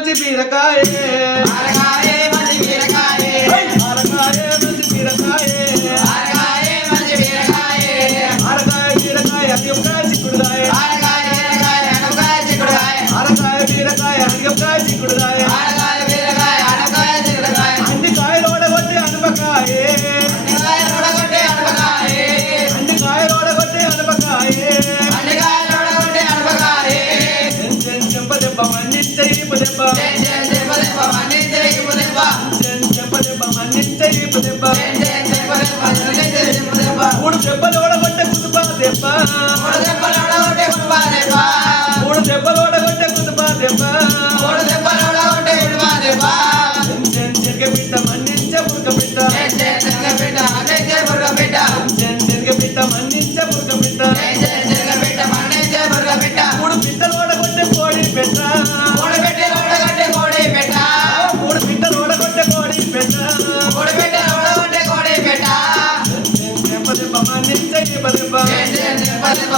మంచి బీరకాయ ఆరగాయే మంచి బీరకాయే ఆరకాయ మంచి బీరకాయ ఆరగాయే మంచి బీరకాయే ఆరకాయ బీరకాయ అడియకాయ చిక్కుడుకాయ ఆరగాయే బీరకాయ అనపకాయ చిక్కుడుకాయ ఆరకాయ బీరకాయ అడియకాయ చిక్కుడుకాయ ఆరగాయే బీరకాయ అనపకాయ చిక్కుడుకాయ అన్ని కాయలు ఓడగొట్టి అనపకాయ అన్నికాయలు ఓడగొట్టే అనపకాయే కాయలు ఓడగొట్టి అనపకాయ అన్నికాయలు ఓడగొట్టే అనపకాయే చెంప దెబ్బ మన్నించే ఈపు దెబ్బ దెబ్బ దెబ్బ మన్నించే ఈపు దెబ్బ చెంప దెబ్బ మన్నించే ఈపు దెబ్బ దెబ్బ దెబ్బ మన్నించే ఈపు దెబ్బ మూడు దెబ్బలు ఓడగొట్టే కుతుపా దెబ్బ మూడు దెబ్బలు ఓడగొట్టే కుటుంబ దెబ్బ మూడు దెబ్బలు ఓడగొట్టే కుతుపా దెబ్బ మూడు దెబ్బలు ఓడగొట్టే కుటుంబ దెబ్బ చెనగ బిడ్డ మన్నించే పురక బిడ్డ బిడ్డ అన్నించే బుర్గ బిడ్డ చెనగ బిడ్డ మన్నించే పురక బిడ్డ బిడ్డ మన్నించే బుర్గ బిడ్డ మూడు బిడ్డలు ఓడగొట్టే కోడి బిడ్డ మూడు పెట్టెలు ఓడగొట్టే కోడి బిడ్డ మూడు బిడ్డలు ఓడగొట్టే కోడి బిడ్డ మూడు పెట్టెలు ఓడగొట్టే కోడి బిడ్డ దెబ్బ దెబ్బ మన్నించే ఈప దెబ్బ దెబ్బ దెబ్బ